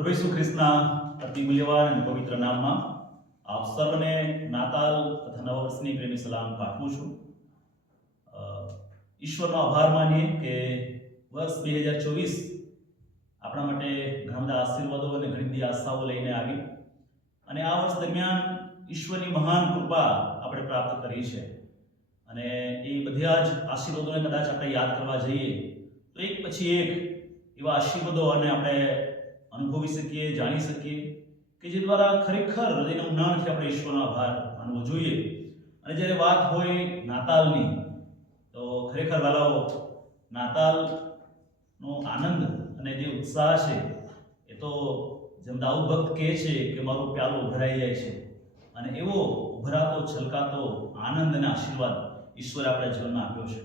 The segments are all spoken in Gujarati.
પ્રભુ ઈસુ ખ્રિસ્તના અતિ મૂલ્યવાન અને પવિત્ર નામમાં આપ સર્વને નાતાલ તથા નવા વર્ષની પ્રેમી સલામ પાઠવું છું. ઈશ્વરનો આભાર માનીએ કે વર્ષ બે હજાર ચોવીસ આપણા માટે ઘણા બધા આશીર્વાદો અને ઘણી બધી આશાઓ લઈને આવી અને આ વર્ષ દરમિયાન ઈશ્વરની મહાન કૃપા આપણે પ્રાપ્ત કરી છે. અને એ બધા જ આશીર્વાદોને કદાચ આપણે યાદ કરવા જઈએ તો એક પછી એક એવા આશીર્વાદો અને આપણે અનુભવી શકીએ, જાણી શકીએ કે જે દ્વારા ખરેખર હૃદયના ઉનાળથી આપણે ઈશ્વરનો આભાર માનવો જોઈએ. અને જ્યારે વાત હોય નાતાલની, તો ખરેખર વાલાઓ, નાતાલનો આનંદ અને જે ઉત્સાહ છે, એ તો જેમ દાઉદ ભક્ત કહે છે કે મારો પ્યાલો ઉભરાઈ જાય છે. અને એવો ઉભરાતો, છલકાતો આનંદ અને આશીર્વાદ ઈશ્વરે આપણા જીવનમાં આપ્યો છે.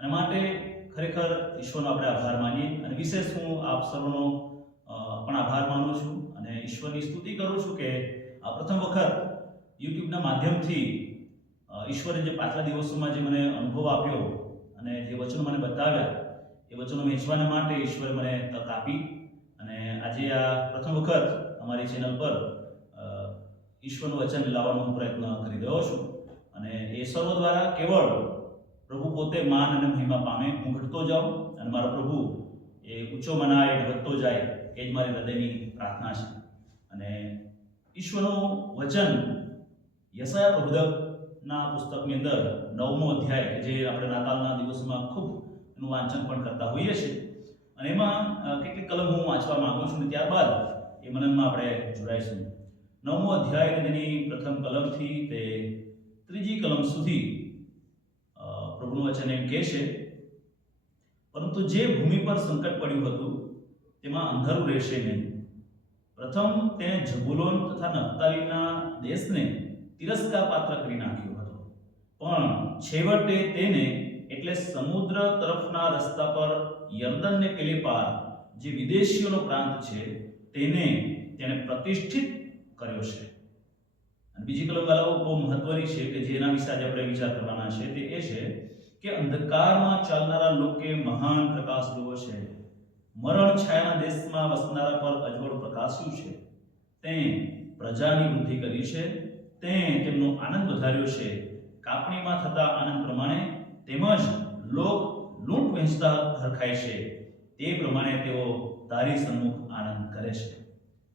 અને માટે ખરેખર ઈશ્વરનો આપણે આભાર માનીએ. અને વિશેષ હું આપ સર્વનો પણ આભાર માનું છું અને ઈશ્વરની સ્તુતિ કરું છું કે આ પ્રથમ વખત યુટ્યુબના માધ્યમથી ઈશ્વરે જે પાછલા દિવસોમાં જે મને અનુભવ આપ્યો અને જે વચનો મને બતાવ્યા, એ વચનો વેચવાના માટે ઈશ્વરે મને તક આપી અને આજે આ પ્રથમ વખત અમારી ચેનલ પર ઈશ્વરનું વચન લાવવાનો પ્રયત્ન કરી રહ્યો છું અને એ સર્વ દ્વારા કેવળ પ્રભુ પોતે માન અને મહિમા પામે હું ઘટતો જાઉં અને મારો પ્રભુ એ ઊંચો મનાય વધતો જાય એ જ મારી હૃદયની પ્રાર્થના છે. અને ઈશ્વરનું વચન યશાયા પ્રબોધકના પુસ્તકની અંદર નવમો અધ્યાય, કે જે આપણે નાતાલના દિવસોમાં ખૂબ એનું વાંચન પણ કરતા હોઈએ છીએ. અને એમાં કેટલીક કલમ હું વાંચવા માંગુ છું અને ત્યારબાદ એ મનનમાં આપણે જોડાઈશું. નવમો અધ્યાય તેની પ્રથમ કલમથી તે ત્રીજી કલમ સુધી પ્રભુનું વચન એમ કહે છે, પરંતુ જે ભૂમિ પર સંકટ પડ્યું હતું તેમાં અંધારું રહેશે નહીં. પ્રથમ તેણે જબુલોન તથા નફતાલીના દેશને તિરસ્કાર પાત્ર કરી નાખ્યો હતો. પણ છેવટે તેને એટલે સમુદ્ર તરફના રસ્તા પર યર્દનને પેલે પાર, જે વિદેશીઓનો પ્રાંત છે, તેને તેણે પ્રતિષ્ઠિત કર્યો છે. બીજી કલમ ગાલાઓ બહુ મહત્વની છે કે જેના વિશે આજે આપણે વિચાર કરવાના છે તે એ છે કે અંધકારમાં ચાલનારા લોકે મહાન પ્રકાશ જોવો છે. મરણ છાયાના દેશમાં વસનારા પર અજવળ પ્રકાશ્યું છે. તે પ્રજાની વૃદ્ધિ કરી છે. તે તેમનો આનંદ વધાર્યો છે. કાપણીમાં થતા આનંદ પ્રમાણે તેમજ લોક લૂંટ વહેંચતા હરખાય છે. તે પ્રમાણે તેઓ તારી સન્મુખ આનંદ કરે છે.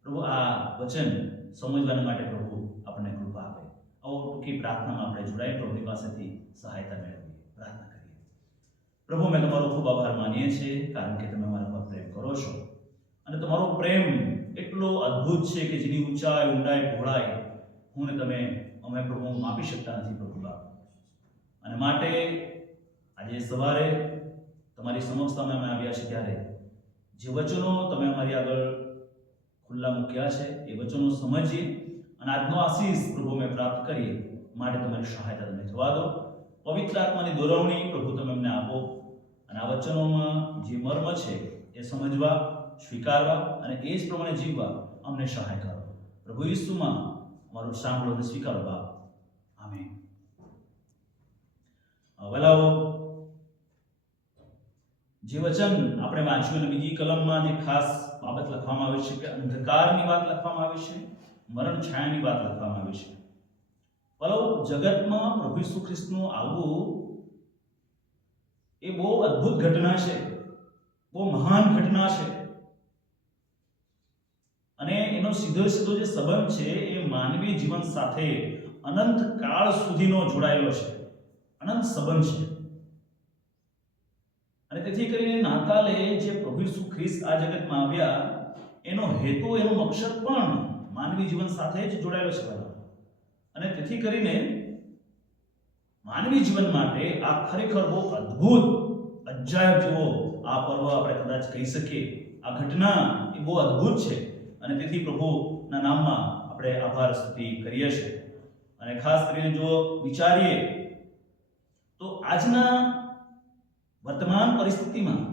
પ્રભુ, આ વચન સમજવાના માટે પ્રભુ આપણને કૃપા આપે. આવો ટૂંકી પ્રાર્થનામાં આપણે જોડાઈ પ્રભુની પાસેથી સહાયતા મેળવીએ. પ્રાર્થના પ્રભુ મેં તમારો ખૂબ આભાર માનીએ છીએ કારણ કે તમે અમારા પર પ્રેમ કરો છો. અને તમારો પ્રેમ એટલો અદ્ભુત છે કે જેની ઊંચાઈ, ઊંડાઈ, પહોળાઈ હું તમે, અમે પ્રભુ માપી શકતા નથી પ્રભુ બાપ. અને માટે આજે સવારે તમારી સમક્ષ તમે અમે આવ્યા છે ત્યારે જે વચનો તમે અમારી આગળ ખુલ્લા મૂક્યા છે એ વચનો સમજીએ અને આજનો આશીષ પ્રભુ અમે પ્રાપ્ત કરીએ માટે તમારી સહાયતા તમે થવા દો. પવિત્ર આત્માની દોરવણી પ્રભુ તમે અમને આપો. અને આ વચનોમાં જે મર્મ છે એ સમજવા સ્વીકારવા અને એ જ પ્રમાણે જીવવા અમને સહાય કરો. પ્રભુ ઈસુમાં અમારું સાંભળો અને સ્વીકારો બાપ. આમેન. અ, જે વચન આપણે વાંચ્યું અને બીજી કલમમાં જે ખાસ બાબત લખવામાં આવી છે કે અંધકારની વાત લખવામાં આવી છે મરણ છાયાની વાત લખવામાં આવી છે. વહેલાઓ જગતમાં પ્રભુ ઈસુ ખ્રિસ્તનું આવવું એ બહુ અદ્ભુત ઘટના છે. બહુ મહાન ઘટના છે. અને એનો સીધો સીધો જે સંબંધ છે એ માનવી જીવન સાથે અનંત કાળ સુધીનો જોડાયેલો છે. અનંત સંબંધ છે. અને તેથી કરીને નાતાલે જે પ્રભુ ઈસુ ખ્રિસ્ત આ જગતમાં આવ્યા, એનો હેતુ, એનો મકસદ પણ માનવી જીવન સાથે જ જોડાયેલો છે. અને તેથી કરીને માનવી જીવન માટે આ ખરેખર બહુ અદ્ભુત, અજાયબ જેવો આ પર્વ આપણે કદાચ કહી શકીએ. આ ઘટના એ બહુ અદ્ભુત છે અને તેથી પ્રભુના નામમાં આપણે આભાર સ્તુતિ કરીએ છીએ. અને ખાસ કરીને જો વિચારીએ, તો આજના વર્તમાન પરિસ્થિતિમાં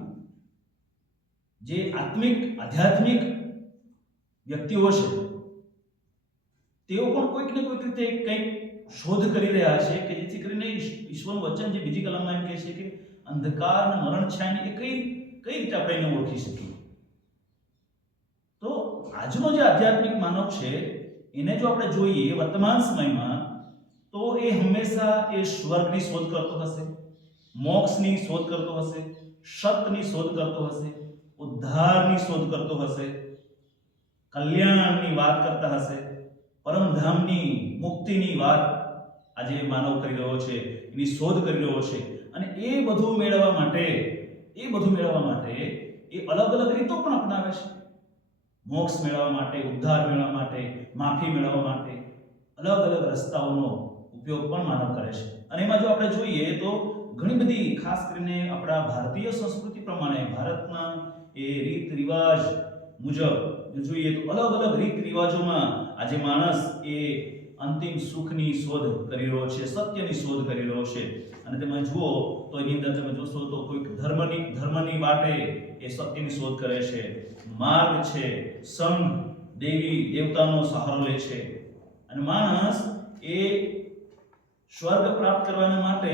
જે આત્મિક, આધ્યાત્મિક વ્યક્તિઓ છે, તેઓ પણ કોઈક ને કોઈક રીતે કંઈક શોધ કરી રહ્યા છે કે જેથી કરીને ઈશ- ઈશ્વરનું વચન જે બીજી કલમમાં એમ કહે છે કે અંધકાર અને મરણ છાયાને એ કઈ કઈ રીતે આપણે એને ઓળખી શકીએ? તો આજનો જે આધ્યાત્મિક માનવ છે, એને જો આપણે જોઈએ વર્તમાન સમયમાં, તો એ હંમેશા એ સ્વર્ગની શોધ કરતો હશે, મોક્ષની શોધ કરતો હશે, સતની શોધ કરતો હશે, ઉદ્ધારની શોધ કરતો હશે, કલ્યાણની વાત કરતા હશે, પરમધામની મુક્તિની વાત આજે માનવ કરી રહ્યો છે, એની શોધ કરી રહ્યો છે, અને એ બધું મેળવવા માટે, એ બધું મેળવવા માટે એ અલગ અલગ રીતો પણ અપનાવે છે. મોક્ષ મેળવવા માટે, ઉદ્ધાર મેળવવા માટે, માફી મેળવવા માટે અલગ અલગ રસ્તાઓનો ઉપયોગ પણ માનવ કરે છે. અને એમાં જો આપણે જોઈએ તો ઘણી બધી ખાસ કરીને આપણા ભારતીય સંસ્કૃતિ પ્રમાણે ભારતના એ રીત રિવાજ મુજબ જોઈએ તો અલગ અલગ રીત રિવાજોમાં આજે માણસ એ અંતિમ સુખની શોધ કરી રહ્યો છે, સત્યની શોધ કરી રહ્યો છે. અને તમે જુઓ, તો એની અંદર તમે જોશો તો કોઈક ધર્મની ધર્મની વાટે એ સત્યની શોધ કરે છે. માર્ગ છે, સંઘ દેવી દેવતાનો સહારો લે છે. અને માણસ એ સ્વર્ગ પ્રાપ્ત કરવાના માટે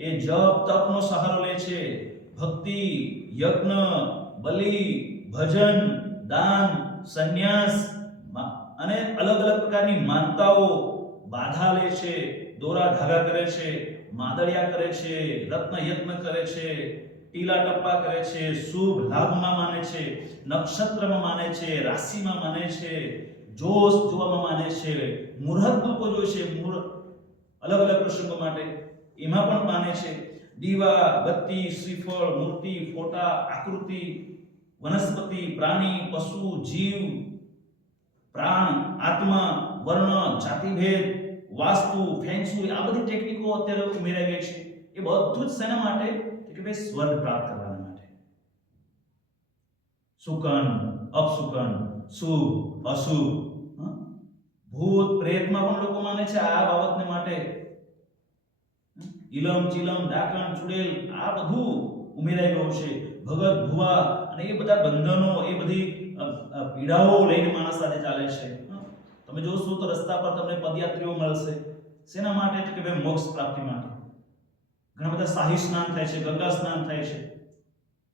એ જપ, તપનો સહારો લે છે. ભક્તિ, યજ્ઞ, બલિ, ભજન, દાન, સંન્યાસ અને અલગ અલગ પ્રકારની માનતાઓ બાધા લે છે, દોરા ધાગા કરે છે, માદળિયા કરે છે, રત્ન યત્ન કરે છે, ટીલા ટપ્પા કરે છે, શુભ લાભમાં માને છે, નક્ષત્રમાં માને છે, રાશિમાં માને છે, જોશ જોવામાં માને છે મુહૂર્ત લોકો જોઈ છે મુહૂર્ત અલગ અલગ પ્રસંગો માટે. એમાં પણ માને છે, દીવા, બત્તી, શ્રીફળ, મૂર્તિ, ફોટા, આકૃતિ, વનસ્પતિ, પ્રાણી, પશુ, જીવ પ્રાણ, આત્મા, વર્ણ, જાતિભેદ, વાસ્તુ ફેંગશુઈ આ બધી ટેકનિકો અત્યારે ઉમેરાઈ ગઈ છે. એ બધું જ શેના માટે? કે ભાઈ સ્વર્ગ પ્રાપ્ત કરવા માટે. સુકન, અપસુકન શુભ અશુભ? ભૂત પ્રેતમાં પણ લોકો માને છે આ બાબતને માટે. ઇલમ ચિલમ, ડાકણ, ચુડેલ, આ બધું ઉમેરાઈ ગયું છે. ભગત, ભુવા અને એ બધા બંધનો, એ બધી પીડાઓ લઈને માણસ સાથે ચાલે છે. તમે જોશો તો રસ્તા પર તમને પદયાત્રીઓ મળશે. શેના માટે? કે ભાઈ મોક્ષ પ્રાપ્તિ માટે. ઘણા બધા શાહી સ્નાન થાય છે, ગંગા સ્નાન થાય છે.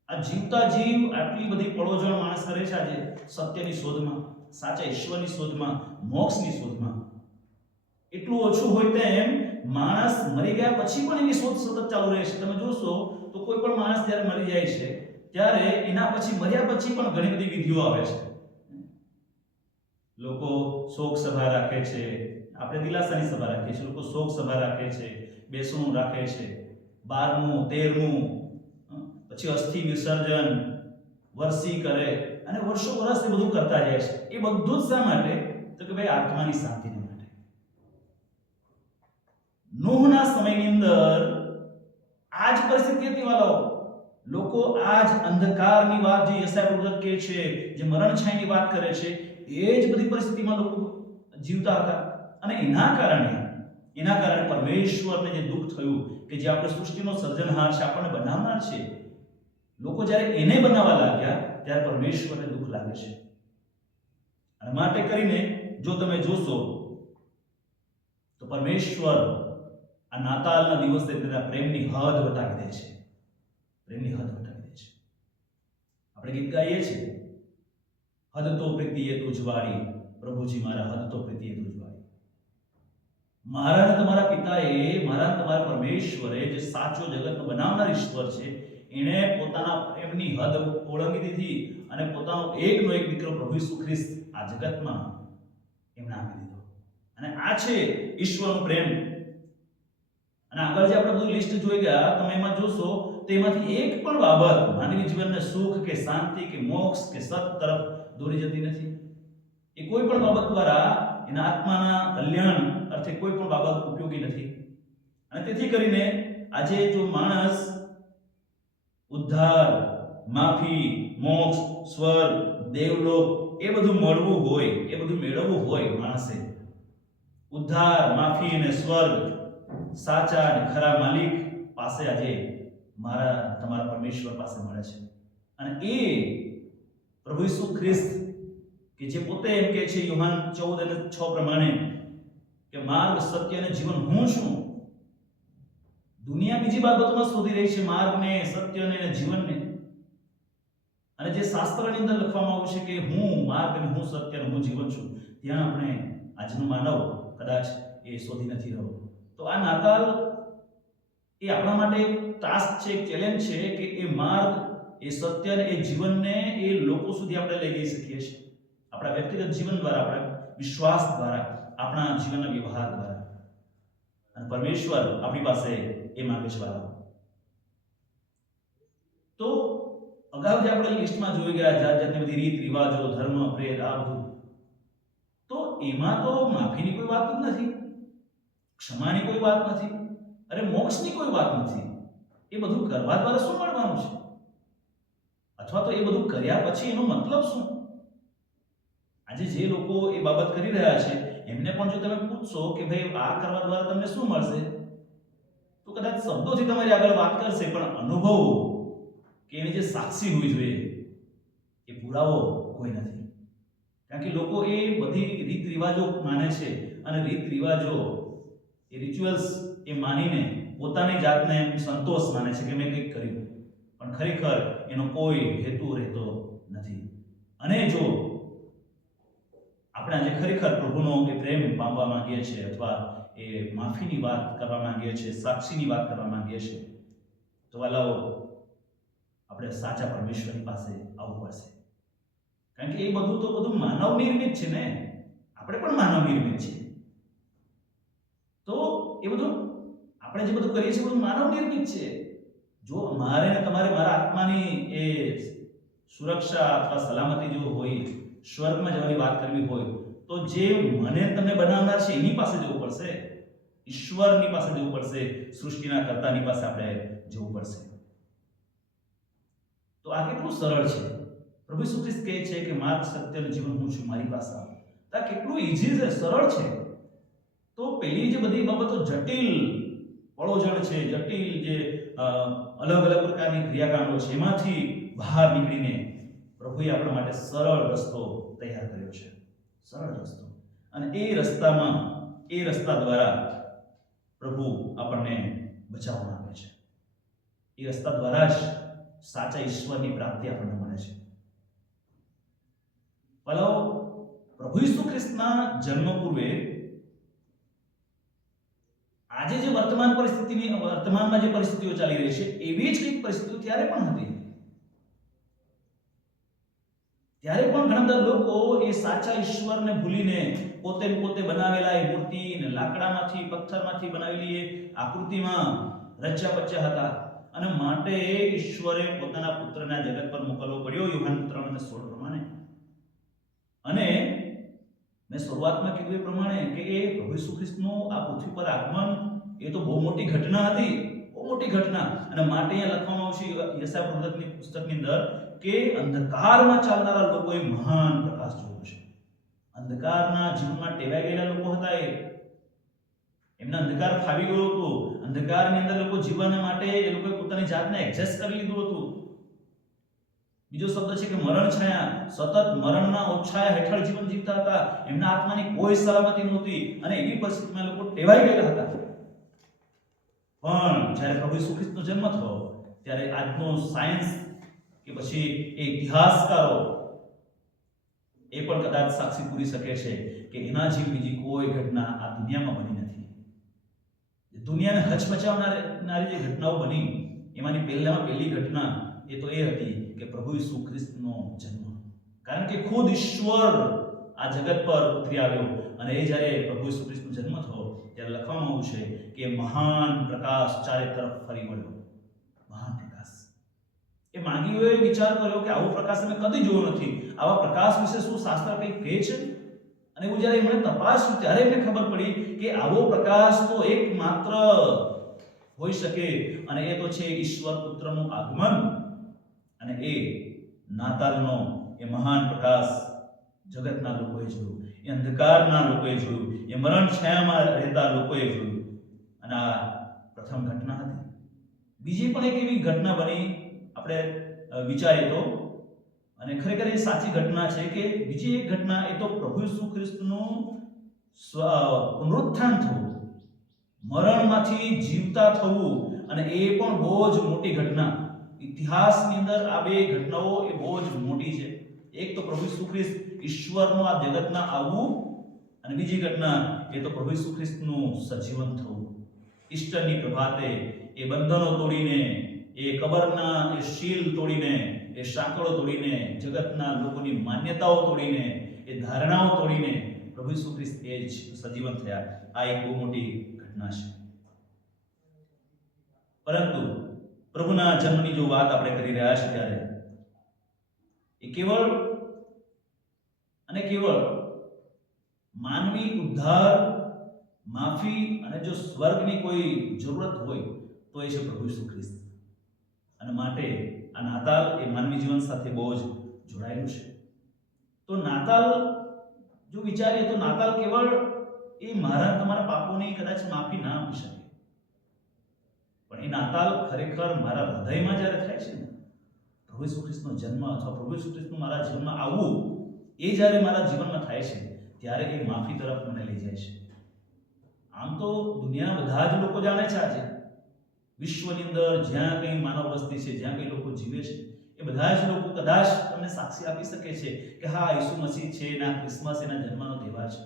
આ જીવતા જીવ આટલી બધી પડોજણ માણસ કરે છે આજે સત્યની શોધમાં, સાચા ઈશ્વરની શોધમાં, મોક્ષની શોધમાં. એટલું ઓછું હોય તેમ માણસ મરી ગયા પછી પણ એની શોધ સતત ચાલુ રહે છે. તમે જોશો તો કોઈ પણ માણસ જ્યારે મરી જાય છે ત્યારે એના પછી, મર્યા પછી પણ ઘણી બધી વિધિઓ આવે છે. લોકો શોક સભા રાખે છે. આપણે દિલાસાની સભા રાખીએ છીએ. લોકો શોક સભા રાખે છે. બેસણું રાખે છે. બારમું, તેરમું પછી અસ્થિ વિસર્જન વર્ષી કરે અને વર્ષો વર્ષ એ બધું કરતા જાય છે. એ બધું જ શા માટે? તો કે ભાઈ આત્માની શાંતિને માટે. નોહના સમયની અંદર આ જ પરિસ્થિતિ હતી વાલાઓ લોકો આ જ અંધકારની વાત જે યસાય પ્રબોધક કહે છે, જે મરણ છાયની વાત કરે છે, એ જ બધી પરિસ્થિતિમાં લોકો જીવતા હતા. અને એના કારણે એના કારણે પરમેશ્વરને જે દુઃખ થયું કે જે આપણે સૃષ્ટિનો સર્જનહાર છે, આપણને બનાવનાર છે, લોકો જ્યારે એને બનાવવા લાગ્યા, ત્યારે પરમેશ્વરને દુઃખ લાગે છે. અને માટે કરીને જો તમે જોશો, તો પરમેશ્વર આ નાતાલના દિવસે તેના પ્રેમની હદ વટાવી દે છે. પ્રેમની હદ ઘટાડી દે છે. આપણે ગીત ગાઈએ છીએ. હદ તો પ્રીતિએ તુજવાડી પ્રભુજી મારા હદ તો પ્રીતિએ તુજવાડી મારા અને તમારા પિતાએ, મારા તમારા પરમેશ્વરે જે સાચો જગતનો બનાવનાર ઈશ્વર છે, એણે પોતાના પ્રેમની હદ ઓળંગી દીધી અને પોતાનો એકનો એક દીકરો પ્રભુ ઈસુ ખ્રિસ્ત આ જગતમાં એમને આપી દીધો. અને આ છે ઈશ્વરનો પ્રેમ. અને આગળ જે આપણે બધું લિસ્ટ જોઈ ગયા, તમે એમાં જોશો, તો એમાંથી એક પણ બાબત, માનવી જીવનને સુખ કે શાંતિ કે મોક્ષ કે સત તરફ દોરી જતી નથી. એ કોઈ પણ બાબત દ્વારા એના આત્માના કલ્યાણ અર્થે કોઈ પણ બાબત ઉપયોગી નથી. અને તેથી કરીને આજે જો માણસ ઉદ્ધાર, માફી, મોક્ષ, સ્વર્ગ, દેવલોક એ બધું મળવું હોય, એ બધું મેળવવું હોય માણસે, ઉદ્ધાર, માફી અને સ્વર્ગ સાચા અને ખરા માલિક પાસે આજે મારા, તમારા પરમેશ્વર પાસે મળે છે. અને એ પ્રભુ ઈસુ ખ્રિસ્ત, કે જે પોતે એમ કહે છે યુહાન ચૌદ અને છ પ્રમાણે, કે માર્ગ, સત્ય અને જીવન હું છું, દુનિયા બીજી બાબતોમાં શોધી રહી છે માર્ગને, સત્યને અને જીવનને. અને જે શાસ્ત્રની અંદર લખવામાં આવ્યું છે કે હું માર્ગ અને હું સત્ય અને હું જીવન છું, ત્યાં આપણે આજનો માનવ કદાચ એ શોધી નથી રહ્યો. તો આ નાતાલ એ આપણા માટે એક ટાસ્ક છે, એક ચેલેન્જ છે કે એ માર્ગ, એ સત્ય અને એ જીવનને એ લોકો સુધી આપણે લઈ જઈ શકીએ છીએ. આપણા વ્યક્તિગત જીવન દ્વારા, આપણા વિશ્વાસ દ્વારા, આપણા જીવનના વ્યવહાર દ્વારા. અને પરમેશ્વર આપણી પાસે એ માંગે છે તો અગાઉ જે આપણે લિસ્ટમાં જોઈ ગયા, જાત જાતની બધી રીત, રિવાજો, ધર્મ પ્રેત આ બધું. તો એમાં તો માફીની કોઈ વાત જ નથી. ક્ષમાની કોઈ વાત નથી, અરે મોક્ષની કોઈ વાત નથી. એ બધું કરવા દ્વારા શું મળવાનું છે? અથવા તો એ બધું કર્યા પછી એનો મતલબ શું? આજે જે લોકો એ બાબત કરી રહ્યા છે, એમને પણ જો તમે પૂછશો કે ભાઈ આ કરવા દ્વારા તમને શું મળશે? તો કદાચ શબ્દોથી તમારી આગળ વાત કરશે, પણ અનુભવો કે એની જે સાક્ષી હોવી જોઈએ, એ પુરાવો કોઈ નથી. કારણ કે લોકો એ બધી રીત રિવાજો માને છે અને રીત રિવાજો એ રિચ્યુઅલ્સ એ માનીને પોતાની જાતને એમ સંતોષ માને છે કે મેં કંઈક કર્યું. પણ ખરેખર એનો કોઈ હેતુ રહેતો નથી. અને જો આપણે આજે ખરેખર પ્રભુનો એ પ્રેમ પામવા માંગીએ છીએ અથવા એ માફીની વાત કરવા માંગીએ છીએ, સાક્ષીની વાત કરવા માંગીએ છીએ, તો વાલાઓ, આપણે સાચા પરમેશ્વરની પાસે આવવું પડશે. કારણ કે એ બધું તો બધું માનવ નિર્મિત છે ને? આપણે પણ માનવ નિર્મિત છીએ. એ બધું આપણે જે બધું કરીએ છીએ બધું માનવ નિર્મિત છે. જો મારે ને તમારે મારા આત્માની એ સુરક્ષા અથવા સલામતી જો હોય, સ્વર્ગમાં જવાની વાત કરવી હોય, તો જે મને તમને બનાવનાર છે એની પાસે જવું પડશે. ઈશ્વરની પાસે જવું પડશે, સૃષ્ટિના કર્તાની પાસે આપણે જવું પડશે. તો આ કેટલું સરળ છે. પ્રભુ ખ્રિસ્ત કહે છે કે માર્ગ સત્યનું જીવન હું છું મારી પાસે. આ કેટલું ઈઝી છે, સરળ છે. તો પેલી જે બધી બાબતો જટિલ પળોજણ છે, જટિલ જે અલગ અલગ પ્રકારની ક્રિયાકાંડો છે, એમાંથી બહાર નીકળીને પ્રભુએ આપણા માટે સરળ રસ્તો તૈયાર કર્યો છે. સરળ રસ્તો. અને એ રસ્તામાં, એ રસ્તા દ્વારા પ્રભુ આપણને બચાવવા માંગે છે. એ રસ્તા દ્વારા જ સાચા ઈશ્વરની પ્રાપ્તિ આપણને મળે છે. પલાવ પ્રભુ ઈસુ ખ્રિસ્તના જન્મ પૂર્વે આજે જે વર્તમાન પરિસ્થિતિની, વર્તમાનમાં જે પરિસ્થિતિઓ ચાલી રહી છે, એવી જ કંઈક પરિસ્થિતિઓ ત્યારે પણ હતી. ત્યારે પણ ઘણા બધા લોકો એ સાચા ઈશ્વરને ભૂલીને પોતે પોતે બનાવેલા એ મૂર્તિ ને લાકડામાંથી, પથ્થરમાંથી બનાવેલી એ આકૃતિમાં રચ્યા પચ્યા હતા. અને માટે ઈશ્વરે પોતાના પુત્રને આ જગત પર મોકલવો પડ્યો, યુહાન ત્રણ અને સોળ પ્રમાણે. અને મેં શરૂઆતમાં કીધું એ પ્રમાણે કે એ પ્રભુ ઈસુ ખ્રિસ્તનું આ પૃથ્વી પર આગમન એ તો બહુ મોટી ઘટના હતી, બહુ મોટી ઘટના. અને માટે અહીંયા લખવામાં આવશે યશા પ્રવચનની પુસ્તકની અંદર કે અંધકારમાં ચાલનારા લોકોએ મહાન પ્રકાશ જોયો છે. અંધકારના જીવનમાં ટેવાઈ ગયેલા લોકો હતા એ. એમને અંધકાર ફાવી ગયો હતો. અંધકારની અંદર લોકો જીવન માટે એ લોકોએ પોતાની જાતને એડજસ્ટ કરી લીધું હતું. બીજો શબ્દ છે કે મરણ છાયા. સતત મરણના ઓછાયા હેઠળ જીવન જીવતા હતા. એમના આત્માની કોઈ સલામતી નહોતી. અને એવી પરિસ્થિતિમાં લોકો ટેવાઈ ગયેલા હતા. પણ જ્યારે પ્રભુ ઈસુ ખ્રિસ્તનો જન્મ થયો, ત્યારે આજનો સાયન્સ કે પછી એ ઇતિહાસકારો એ પણ કદાચ સાક્ષી પૂરી શકે છે કે એના જેવી બીજી કોઈ ઘટના આ દુનિયામાં બની નથી. દુનિયાને હચમચાવનારી જે ઘટનાઓ બની, એમાંની પહેલામાં પહેલી ઘટના એ તો એ હતી કે પ્રભુ ઈસુ ખ્રિસ્તનો જન્મ. કારણ કે ખુદ ઈશ્વર આ જગત પર ઉતરી આવ્યો અને એ જ્યારે પ્રભુ ઈસુ ખ્રિસ્તનો જન્મ થયો ત્યારે લખવામાં આવશે કે મહાન પ્રકાશ ચારે તરફ ફરી વળ્યો. મહાન પ્રકાશ. એ માગીઓએ વિચાર કર્યો કે આવો પ્રકાશ અમે કદી જોયો નથી. આવા પ્રકાશ વિશે શું શાસ્ત્ર કંઈક કહે છે? અને હું જ્યારે એમણે તપાસ્યું, ત્યારે એમને ખબર પડી કે આવો પ્રકાશ તો એકમાત્ર હોઈ શકે અને એ તો છે ઈશ્વર પુત્રનું આગમન. અને એ નાતાલનો, એ મહાન પ્રકાશ જગતના લોકોએ જોયું, એ અંધકારના લોકોએ જોયું. એ મરણ છાયામાં રહેતા લોકોએ જોયું. અને આ પ્રથમ ઘટના હતી. બીજી પણ એક એવી ઘટના બની, આપણે વિચારીએ તો. અને ખરેખર એ સાચી ઘટના છે કે બીજી એક ઘટના, એ તો પ્રભુ ઈસુ ખ્રિસ્તનું પુનરુત્થાન થવું. મરણમાંથી જીવતા થવું. અને એ પણ બહુ જ મોટી ઘટના. ઇતિહાસની અંદર આ બે ઘટનાઓ એ બહુ જ મોટી છે. એક તો પ્રભુ ઈસુ ખ્રિસ્ત ઈશ્વરનું આ જગતના આવવું અને બીજી ઘટના એ તો પ્રભુ ઈસુ ખ્રિસ્તનું સજીવન થવું. ઈસ્ટરની પ્રભાતે એ બંધનો તોડીને, એ કબરના, એ શીલ તોડીને, એ સાંકળો તોડીને, જગતના લોકોની માન્યતાઓ તોડીને, એ ધારણાઓ તોડીને પ્રભુ ઈસુ ખ્રિસ્ત એ જ સજીવન થયા. આ એક બહુ મોટી ઘટના છે. પરંતુ પ્રભુના જન્મની જો વાત આપણે કરી રહ્યા છીએ ત્યારે, એ કેવળ અને કેવળ માનવી ઉદ્ધાર, માફી અને જો સ્વર્ગની કોઈ જરૂરત હોય, તો એ છે પ્રભુ ઈસુ ખ્રિસ્ત. અને માટે આ નાતાલ એ માનવી જીવન સાથે બહુ જ જોડાયેલું છે. તો નાતાલ, જો વિચારીએ તો નાતાલ કેવળ એ મારા તમારા પાપોની કદાચ માફી ના આપી શકે. પણ એ નાતાલ ખરેખર મારા હૃદયમાં જ્યારે થાય છે ને, પ્રભુ ઈસુ ખ્રિસ્તનો જન્મ અથવા પ્રભુ ઈસુ ખ્રિસ્તનું મારા જીવનમાં આવવું, એ જ્યારે મારા જીવનમાં થાય છે ત્યારે એ માફી તરફ મને લઈ જાય છે. આમ તો દુનિયા બધા જ લોકો જાણે છે આજે. વિશ્વની અંદર જ્યાં કંઈ માનવ વસ્તી છે, જ્યાં કંઈ લોકો જીવે છે, એ બધા જ લોકો કદાચ તમને સાક્ષી આપી શકે છે કે હા, ઈસુ મસીહ છે, એના ક્રિસમસ, એના જન્મનો તહેવાર છે.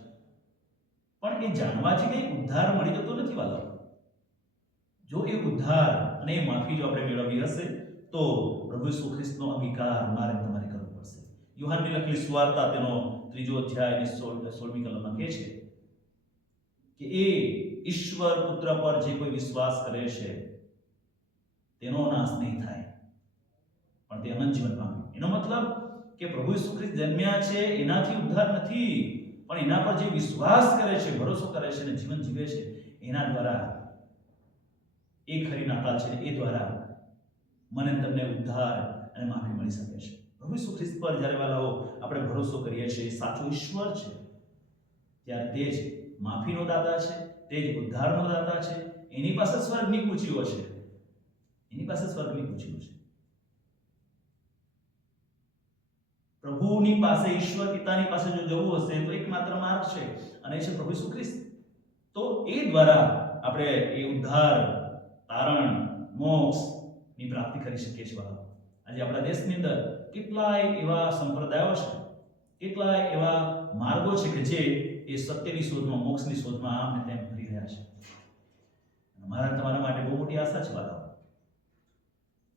પણ એ જાણવાથી કંઈ ઉદ્ધાર મળી જતો નથી વાલો. જો એ ઉદ્ધાર અને એ માફી જો આપણે મેળવવી હશે, તો પ્રભુ ઈસુ ખ્રિસ્તનો અંગીકાર મારે ને તમારે કરવો પડશે યુહાનની લખેલી સુવાર્તા તેનો ત્રીજો અધ્યાય અને સોળ સોળમી કલમમાં કહે છે કે એ ઈશ્વર પુત્ર પર જે કોઈ વિશ્વાસ કરે છે, તેનો નાશ નહીં થાય. પણ તે અનંત જીવન પામે. એનો મતલબ કે પ્રભુ ઈસુ ખ્રિસ્ત જન્મ્યા છે, એનાથી ઉદ્ધાર નથી, પણ એના પર જે વિશ્વાસ કરે છે, ભરોસો કરે છે અને જીવન જીવે છે, એના દ્વારા એ ખરી નાતાલ છે એ દ્વારા મને તમને ઉદ્ધાર અને માફી મળી શકે છે. પ્રભુ ખ્રિસ્ત પર જ્યારે વાલાઓ આપણે ભરોસો કરીએ છીએ સાચો ઈશ્વર છે. ત્યારે તે જ માફીનો દાતા છે, તે જ ઉદ્ધારનો દાતા છે, એની પાસે સ્વર્ગની કુચીઓ છે. એની પાસે સ્વર્ગની કુચીઓ છે. પ્રભુની પાસે ઈશ્વર, પિતાની પાસે જો જવું હશે, તો એકમાત્ર માર્ગ છે, અને એ છે પ્રભુ ઈસુ ખ્રિસ્ત. તો એ દ્વારા આપણે એ ઉદ્ધાર, તારણ મોક્ષની પ્રાપ્તિ કરી શકીએ છીએ આજે આપણા દેશની અંદર કેટલાય એવા સંપ્રદાયો છે, કેટલાય એવા માર્ગો છે કે જે એ સત્યની શોધમાં, મોક્ષની શોધમાં આમ ને તેમ ફરી રહ્યા છે. મારા તમારા માટે બહુ મોટી આશા છે બાળકો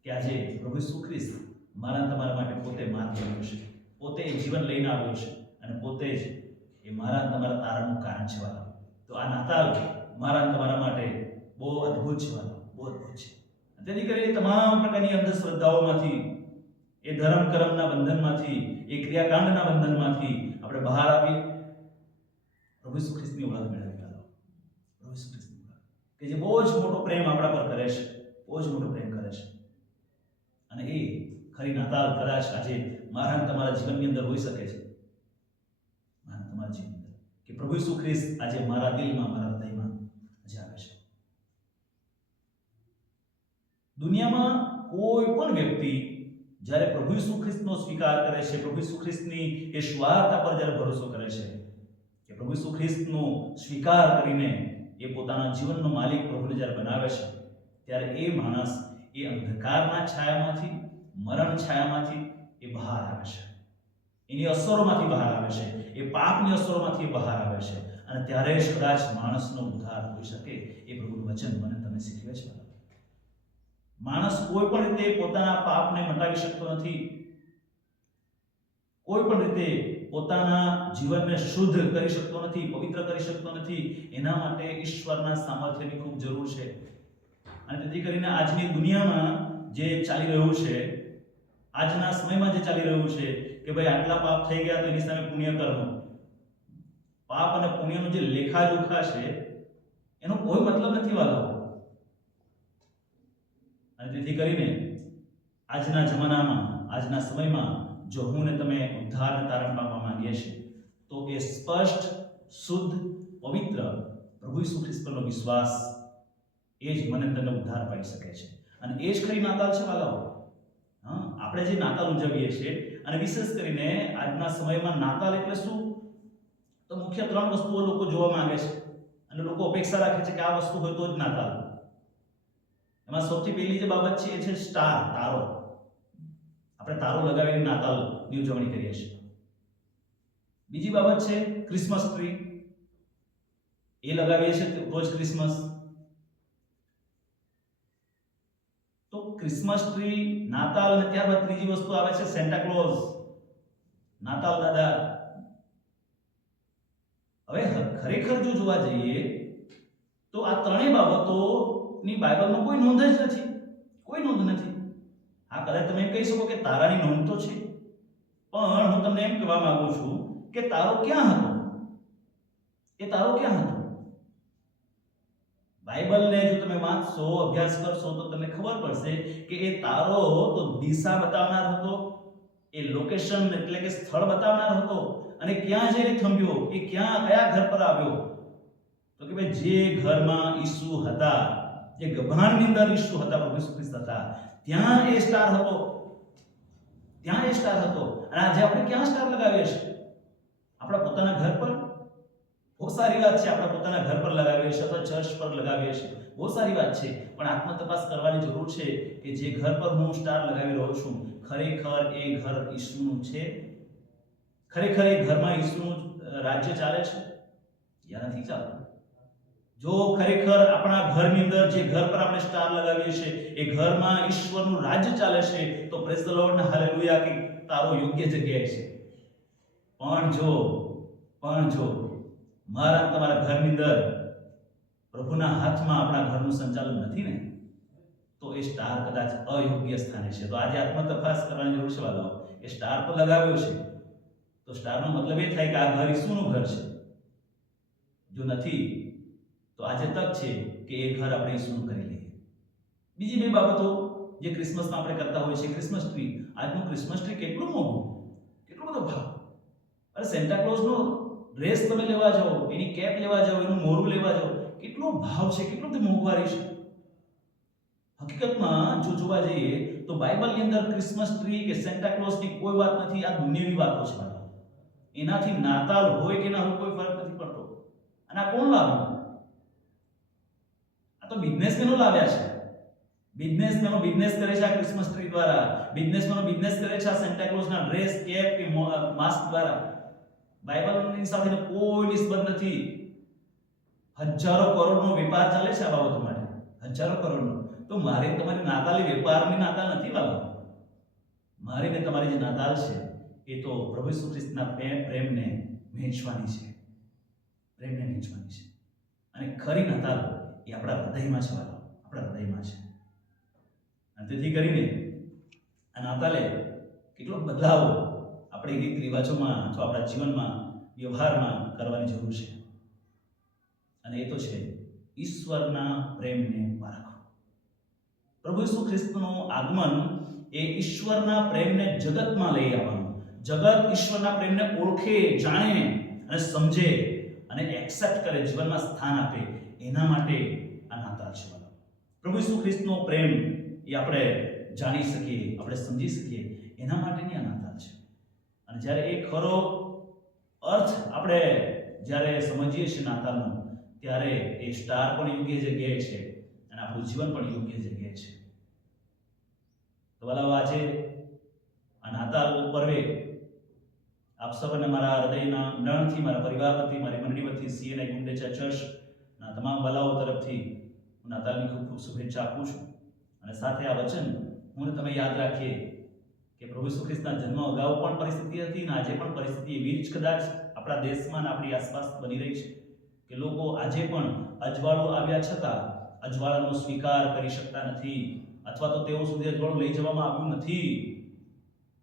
કે આજે પ્રભુ સુખ્રિસ્ત મારા તમારા માટે પોતે માર્ગ બન્યો છે, પોતે જીવન લઈને આવ્યો છે અને પોતે જ એ મારા તમારા તારાનું કારણ છે વાલા તો આ નાતાલ મારા તમારા માટે બહુ અદ્ભુત છે વાલા બહુ અદ્ભુત છે. તેથી કરીને તમામ પ્રકારની અંધશ્રદ્ધાઓમાંથી, એ ધર્મ કર્મના બંધનમાંથી, એ ક્રિયાકાંડના બંધનમાંથી આપણે બહાર આવી પ્રભુ ઈસુ ખ્રિસ્તની ઓળખ મેળવી ચાલો. પ્રભુ ઈસુ ખ્રિસ્તની ઓળખ કે જે બહુ જ મોટો પ્રેમ આપણા પર કરે છે. બહુ જ મોટો પ્રેમ કરે છે. અને એ ખરી નાતાલ કદાચ આજે મારા તમારા જીવનની અંદર હોઈ શકે છે. મારા તમારા જીવનની કે પ્રભુ ઈસુ ખ્રિસ્ત આજે મારા દિલમાં, મારા હૃદયમાં આજે આવે છે દુનિયામાં કોઈ પણ વ્યક્તિ જ્યારે પ્રભુ ઈસુ ખ્રિસ્તનો સ્વીકાર કરે છે, પ્રભુ ઈસુ ખ્રિસ્તની એ સ્વાર્થતા પર જ્યારે ભરોસો કરે છે, કે પ્રભુ ઈસુ ખ્રિસ્તનો સ્વીકાર કરીને એ પોતાના જીવનનો માલિક પ્રભુને જ્યારે બનાવે છે, ત્યારે એ માણસ એ અંધકારના છાયામાંથી, મરણ છાયામાંથી એ બહાર આવે છે. એની અસરોમાંથી બહાર આવે છે, એ પાપની અસરોમાંથી બહાર આવે છે. અને ત્યારે જ કદાચ માણસનો ઉદ્ધાર હોઈ શકે એ પ્રભુનું વચન મને તમે શીખવે છે. માણસ કોઈ પણ રીતે પોતાના પાપને મટાવી શકતો નથી. કોઈ પણ રીતે પોતાના જીવનને શુદ્ધ કરી શકતો નથી, પવિત્ર કરી શકતો નથી. એના માટે ઈશ્વરના સામર્થ્યની ખૂબ જરૂર છે. અને તેથી કરીને આજની દુનિયામાં જે ચાલી રહ્યું છે, આજના સમયમાં જે ચાલી રહ્યું છે કે ભાઈ આટલા પાપ થઈ ગયા તો એની સામે પુણ્ય કર્મ પાપ અને પુણ્યનો જે લેખાજોખા છે, એનો કોઈ મતલબ નથી વાલો અને તેથી કરીને આજના જમાનામાં, આજના સમયમાં જો હું ને તમે ઉદ્ધારને તારણ પામવા માંગીએ છીએ, તો એ સ્પષ્ટ, શુદ્ધ, પવિત્ર પ્રભુ ઈસુ ખ્રિસ્ત પરનો વિશ્વાસ એ જ મને તમને ઉદ્ધાર પાડી શકે છે. અને એ જ ખરી નાતાલ છે વાલાઓ હા, આપણે જે નાતાલ ઉજવીએ છીએ અને વિશેષ કરીને આજના સમયમાં નાતાલ એટલે શું? તો મુખ્ય ત્રણ વસ્તુઓ લોકો જોવા માંગે છે અને લોકો અપેક્ષા રાખે છે કે આ વસ્તુ હોય તો જ નાતાલ. એમાં સૌથી પહેલી જે બાબત છે એ છે સ્ટાર, તારો. આપણે તારો લગાવીને નાતાલની ઉજવણી કરીએ છીએ. બીજી બાબત છે ક્રિસમસ ટ્રી. એ લગાવીએ છીએ રોજ ક્રિસમસ. તો ક્રિસમસ ટ્રી, નાતાલ અને ત્યારબાદ ત્રીજી વસ્તુ આવે છે સેન્ટા ક્લોઝ નાતાલ દાદા. હવે ખરેખર જો જોવા જઈએ તો આ ત્રણેય બાબતોની બાઇબલમાં કોઈ નોંધ જ નથી. કોઈ નોંધ નથી. હા, કદાચ તમે એમ કહી શકો કે તારાની નોંધ તો છે. પણ હું તમને એમ કહેવા માંગુ છું કે તારો ક્યાં હતો? એ તારો ક્યાં હતો? બાઇબલને જો તમે વાંચશો, અભ્યાસ કરશો, તો તમને ખબર પડશે કે એ તારો તો દિશા બતાવનાર હતો, એ લોકેશન એટલે કે સ્થળ બતાવનાર હતો, અને ક્યાં જઈને થંભ્યો, એ ક્યાં કયા ઘર પર આવ્યો? તો કે ભાઈ, જે ઘરમાં ઈસુ હતા જે ગભરાણની અંદર ઈસુ હતા, પ્રભુ ઈસુ ખ્રિસ્ત હતા, ત્યાં એ સ્ટાર હતો. ત્યાં એ સ્ટાર હતો. અને આજે આપણે ક્યાં સ્ટાર લગાવીએ છીએ? આપણા પોતાના ઘર પર? બહુ સારી વાત છે, આપણે પોતાના ઘર પર લગાવીએ છીએ અથવા ચર્ચ પર લગાવીએ છીએ. બહુ સારી વાત છે. પણ આત્મતપાસ કરવાની જરૂર છે કે જે ઘર પર હું સ્ટાર લગાવી રહ્યો છું, ખરેખર એ ઘર ઈસુનું છે? ખરેખર એ ઘરમાં ઈસુનું રાજ્ય ચાલે છે? યા નથી ચાલતું. જો ખરેખર આપણા ઘરની અંદર જે ઘર પર આપણે સ્ટાર લગાવીએ છીએ, એ ઘરમાં ઈશ્વરનું રાજ્ય ચાલે છે, તો પ્રેઝ ધ લોર્ડ હાલેલુયા કે તારો યોગ્ય જગ્યાએ છે. પણ જો પણ જો મારા તમારા ઘરની અંદર પ્રભુના હાથમાં આપણા ઘરનું સંચાલન નથી ને, તો એ સ્ટાર કદાચ અયોગ્ય સ્થાને છે. તો આજે આત્મતપાસ કરવાની જરૂર છે વાલાઓ એ સ્ટાર પર લગાવ્યો છે. તો સ્ટારનો મતલબ એ થાય કે આ ઘર ઈસુનું ઘર છે. જો નથી તો આજે તક છે કે એ ઘર આપણે શું કરી લઈએ. બીજી બે બાબતો જે ક્રિસમસમાં આપણે કરતા હોઈએ છીએ, ક્રિસમસ ટ્રી. આજનું ક્રિસમસ ટ્રી કેટલું મોંઘું? કેટલો બધો ભાવ? અરે સેન્ટાક્લોઝનો ડ્રેસ તમે લેવા જાઓ, એની કેપ લેવા જાઓ, એનું મોરું લેવા જાઓ, કેટલો ભાવ છે, કેટલું તે મોંઘવારી છે. હકીકતમાં જો જોવા જઈએ તો બાઇબલની અંદર ક્રિસમસ ટ્રી કે સેન્ટાક્લોઝની કોઈ વાત નથી, આ દુનિયાવી વાતો છે. એનાથી નાતાલ હોય કે ના હોય કોઈ ફરક નથી પડતો. અને આ કોણ લાવ્યું તો બિઝનેસમેનો લાવ્યા છે. બિઝનેસમેનો બિઝનેસ કરે છે આ ક્રિસમસ ટ્રી દ્વારા. બિઝનેસમેનો બિઝનેસ કરે છે આ સેન્ટા ક્લોઝના ડ્રેસ કેપ કે માસ્ક દ્વારા. બાઇબલની સાથેનો કોઈ નિસ્બત નથી. હજારો કરોડનો વેપાર ચાલે છે આ બાબતો માટે. હજારો કરોડનો. તો મારે તમારી નાતાલી વેપારની નાતાલ નથી વાલો મારી ને તમારી જે નાતાલ છે, એ તો પ્રભુ ઈસુ ખ્રિસ્તના પ્રેમ પ્રેમને વહેંચવાની છે. પ્રેમને વહેંચવાની છે. અને ખરી નાતાલ એ આપણા હૃદયમાં છે વાલો. આપણા હૃદયમાં છે. અને તેથી કરીને આ નાતાલે કેટલો બદલાવ આપણી રીત રિવાજોમાં અથવા આપણા જીવનમાં વ્યવહારમાં કરવાની જરૂર છે. અને એ તો છે ઈશ્વરના પ્રેમને પારખો પ્રભુ ઈસુ ખ્રિસ્તનું આગમન એ ઈશ્વરના પ્રેમને જગતમાં લઈ આવવાનું. જગત ઈશ્વરના પ્રેમને ઓળખે, જાણે અને સમજે અને એક્સેપ્ટ કરે, જીવનમાં સ્થાન આપે એના માટે. પ્રભુ ઈસુ ખ્રિસ્તનો પ્રેમ એ આપણે જાણી શકીએ, આપણે સમજી શકીએ, એના માટેની આ નાતાલ છે. અને જ્યારે એ ખરો અર્થ આપણે જ્યારે સમજીએ છીએ નાતાલનો, ત્યારે એ સ્ટાર પણ યોગ્ય જગ્યાએ છે અને આપણું જીવન પણ યોગ્ય જગ્યાએ છે. તો વાલાઓ, આજે આ નાતાલ પર્વે આપ સૌને મારા હૃદયના ઊંડાણથી મારા પરિવાર વતી મારી મંડળી વતી સીએનઆઈ, ગુંડેચા ચર્ચના તમામ વાલાઓ તરફથી હું નાતાલની ખૂબ ખૂબ શુભેચ્છા આપું છું. અને સાથે આ વચન હું તમે યાદ રાખીએ કે પ્રભુ ઈસુ જન્મ અગાઉ પણ પરિસ્થિતિ હતી અને આજે પણ પરિસ્થિતિ એવી જ કદાચ આપણા દેશમાં અને આપણી આસપાસ બની રહી છે કે લોકો આજે પણ અજવાળો આવ્યા છતાં અજવાળાનો સ્વીકાર કરી શકતા નથી અથવા તો તેઓ સુધી અજવાળું લઈ જવામાં આવ્યું નથી.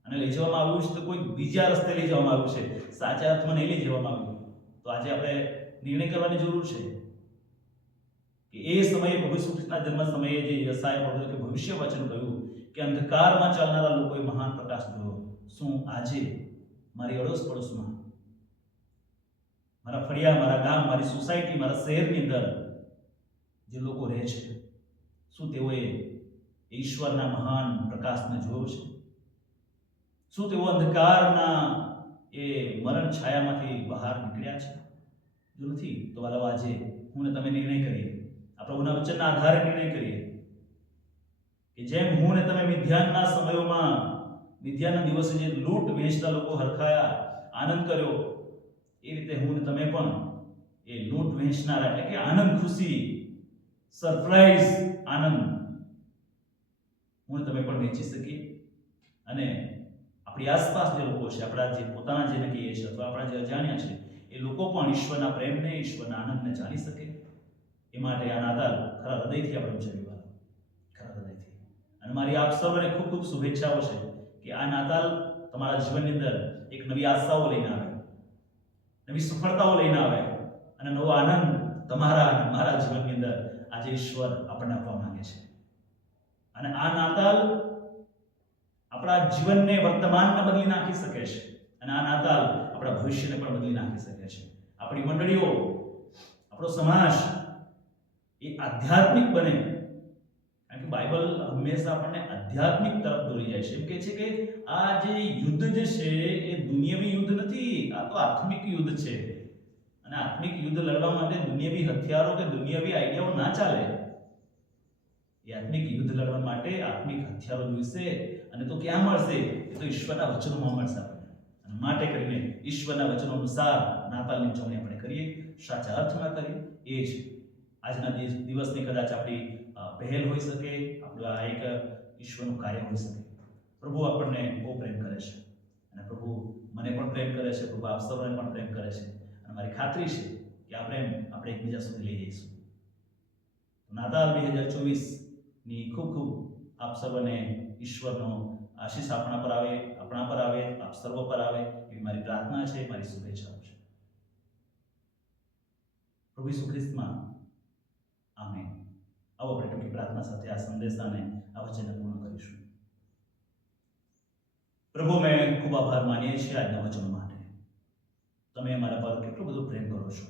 અને લઈ જવામાં આવ્યું છે તો કોઈ બીજા રસ્તે લઈ જવામાં આવ્યું છે. સાચા અર્થમાં નહીં લઈ જવામાં આવ્યું. તો આજે આપણે નિર્ણય કરવાની જરૂર છે. કે એ સમયે ખ્રિસ્તના જન્મ સમયે જે યશાએ પ્રભુ કે ભવિષ્ય વચન કહ્યું કે અંધકારમાં ચાલનારા લોકોએ મહાન પ્રકાશ જોયો. શું આજે મારી અડોશ પડોશમાં, મારા ફળિયા, મારા ગામ, મારી સોસાયટી, મારા શહેરની અંદર જે લોકો રહે છે, શું તેઓએ ઈશ્વરના મહાન પ્રકાશને જોયો છે? શું તેઓ અંધકારના એ મરણ છાયામાંથી બહાર નીકળ્યા છે? જો નથી, તો વાલો આજે હું ને તમે નિર્ણય કરીએ. આ પ્રભુના વચનના આધારે નિર્ણય કરીએ. કે જેમ હું ને તમે મિધ્યાનના સમયોમાં મિધ્યાનના દિવસે જે લૂંટ વેચતા લોકો હરખાયા, આનંદ કર્યો, એ રીતે હું ને તમે પણ એ લૂંટ વહેંચનારા એટલે કે આનંદ, ખુશી, સરપ્રાઈઝ, આનંદ હું તમે પણ વેચી શકીએ. અને આપણી આસપાસ જે લોકો છે, આપણા જે પોતાના જેને કહીએ છીએ, અથવા આપણા જે અજાણ્યા છે, એ લોકો પણ ઈશ્વરના પ્રેમને, ઈશ્વરના આનંદને જાણી શકે. એ માટે આ નાતાલ ખરા હૃદયથી આપણે વાળા ખરા હૃદયથી. અને મારી આપ સૌને ખૂબ ખૂબ શુભેચ્છાઓ છે કે આ નાતાલ તમારા જીવનની અંદર એક નવી આશાઓ લઈને આવે. નવી સફળતાઓ લઈને આવે. અને નવો આનંદ તમારા અને મારા જીવનની અંદર આજે ઈશ્વર આપણને આપવા માંગે છે. અને આ નાતાલ આપણા જીવનને વર્તમાનને બદલી નાખી શકે છે. અને આ નાતાલ આપણા ભવિષ્યને પણ બદલી નાખી શકે છે. આપણી મંડળીઓ, આપણો સમાજ એ આધ્યાત્મિક બને. કારણ કે બાઇબલ હંમેશા આપણને આધ્યાત્મિક તરફ દોરી જાય છે. એમ કહે છે કે આ જે યુદ્ધ જે છે, એ દુનિયાવી યુદ્ધ નથી, આ તો આત્મિક યુદ્ધ છે. અને આત્મિક યુદ્ધ લડવા માટે દુનિયાવી હથિયારો કે દુનિયાવી આઈડિયાઓ ના ચાલે. એ આત્મિક યુદ્ધ લડવા માટે આત્મિક હથિયારો જોઈશે અને તો ક્યાં મળશે? એ તો ઈશ્વરના વચનોમાં મળશે અને માટે કરીને ઈશ્વરના વચનો અનુસાર નાતાલની ઉજવણી આપણે કરીએ. સાચા અર્થમાં કરીએ. એ જ આજના દિવ- દિવસની કદાચ આપણી પહેલ હોઈ શકે, આપણું આ એક ઈશ્વરનું કાર્ય હોઈ શકે. પ્રભુ આપણને બહુ પ્રેમ કરે છે. અને પ્રભુ મને પણ પ્રેમ કરે છે, પ્રભુ આપ સૌને પણ પ્રેમ કરે છે. અને મારી ખાતરી છે કે આ પ્રેમ આપણે એકબીજા સુધી લઈ જઈશું. નાતાલ બે હજાર ચોવીસની ખૂબ ખૂબ આપ સર્વને ઈશ્વરનો આશીષ આપણા પર આવે, આપણા પર આવે, આપ સર્વ પર આવે એવી મારી પ્રાર્થના છે, મારી શુભેચ્છાઓ છે. પ્રભુ ઈસુ આમેન આવો આપણે ટૂંકી પ્રાર્થના સાથે આ સંદેશાને આ વચનને પૂર્ણ કરીશું પ્રભુ મેં ખૂબ આભાર માનીએ છીએ આજના વચનો માટે તમે અમારા પર કેટલો બધો પ્રેમ કરો છો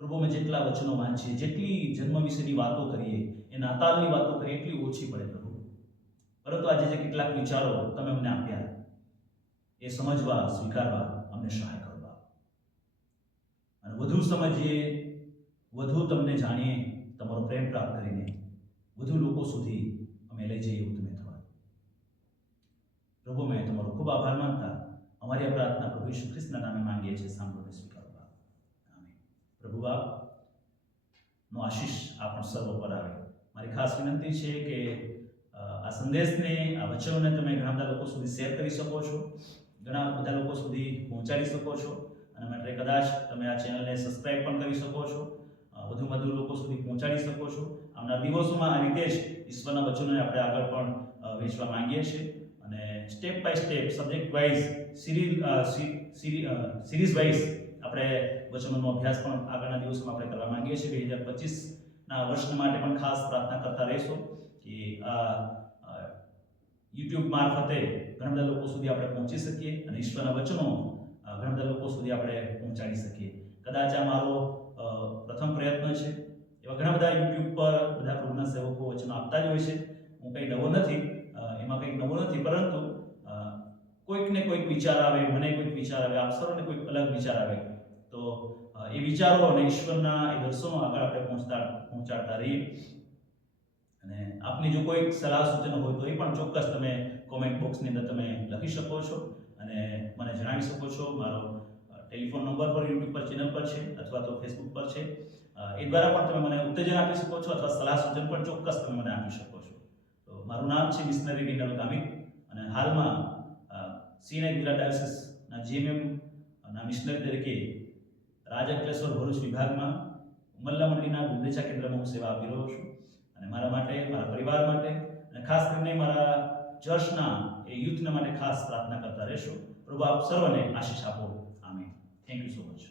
પ્રભુ અમે જેટલા વચનો વાંચીએ જેટલી જન્મ વિશેની વાતો કરીએ એ નાતાલની વાતો કરીએ એટલી ઓછી પડે પ્રભુ પરંતુ આજે જે કેટલાક વિચારો તમે અમને આપ્યા એ સમજવા સ્વીકારવા અમને સહાય કરવા અને વધુ સમજીએ વધુ તમને જાણીએ, તમારો પ્રેમ પ્રાપ્ત કરીને વધુ લોકો સુધી અમે લઈ જઈએ એવું તમે થવા પ્રભુ મેં તમારો ખૂબ આભાર માનતા અમારી આ પ્રાર્થના પ્રભુ ઈસુ ખ્રિસ્તના નામે માંગીએ છીએ. સાંભળો સ્વીકારવા આમેન. પ્રભુ, બાપ, નો આશીષ આપણ સર્વ પર આવે. મારી ખાસ વિનંતી છે કે આ સંદેશને, આ વચનને તમે ઘણા બધા લોકો સુધી શેર કરી શકો છો. ઘણા બધા લોકો સુધી પહોંચાડી શકો છો. અને માટે કદાચ તમે આ ચેનલને સબસ્ક્રાઈબ પણ કરી શકો છો. અ, વધુ લોકો સુધી પહોંચાડી શકો છો. આવનાર દિવસોમાં આ રીતે જ ઈશ્વરના વચનોને આપણે આગળ પણ વેચવા માંગીએ છીએ. અને step by step subject wise series series wise આપણે વચનોનો અભ્યાસ પણ આગળના દિવસોમાં આપણે કરવા માંગીએ છીએ. બે હજાર પચીસના વર્ષ માટે પણ ખાસ પ્રાર્થના કરતા રહેશો કે આ યુટ્યુબ મારફતે ઘણા બધા લોકો સુધી આપણે પહોંચી શકીએ અને ઈશ્વરના વચનો ઘણા બધા લોકો સુધી આપણે પહોંચાડી શકીએ. કદાચ આ મારો પ્રથમ પ્રયત્ન છે. એવા ઘણા બધા યુટ્યુબ પર બધા પ્રભુના સેવકો વચનો આપતા જ હોય છે. હું કંઈ નવો નથી એમાં કંઈક નવો નથી, પરંતુ કોઈકને કોઈક વિચાર આવે, મને કોઈક વિચાર આવે, આપ સૌને કોઈક અલગ વિચાર આવે. તો એ વિચારો અને ઈશ્વરના એ દર્શનો આગળ આપણે પહોંચતા, પહોંચાડતા રહીએ. અને આપની જો કોઈ સલાહ સૂચનો હોય તો એ પણ ચોક્કસ તમે કોમેન્ટ બોક્સની અંદર તમે લખી શકો છો અને મને જણાવી શકો છો. મારો ટેલિફોન નંબર પર, યુટ્યુબ પર, ચેનલ પર છે, અથવા તો ફેસબુક પર છે. એ દ્વારા પણ તમે મને ઉત્તેજન આપી શકો છો અથવા સલાહ સૂચન પણ ચોક્કસ તમે મને આપી શકો છો. તો મારું નામ છે મિશનરી વિનલ ગામિત અને હાલમાં સીએનઆઈ ગુજરાત ડાયોસિસના જીએમએમ ના મિશનરી તરીકે રાજ અંકલેશ્વર ભરૂચ વિભાગમાં ઉમલ્લા મંડળીના ગુંદેચા કેન્દ્રમાં હું સેવા આપી રહ્યો છું. અને મારા માટે, મારા પરિવાર માટે અને ખાસ કરીને મારા ચર્ચના એ યુથને માટે ખાસ પ્રાર્થના કરતા રહેશો. પ્રભુ આપ સર્વને આશીષ આપો. Thank you so much